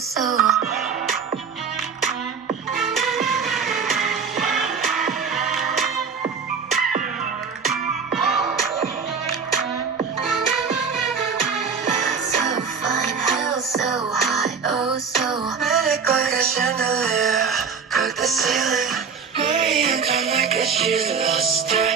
so. So fine, hell so high, oh so. Medic like a chandelier, cut the ceiling. Hurry and come back as you lost her.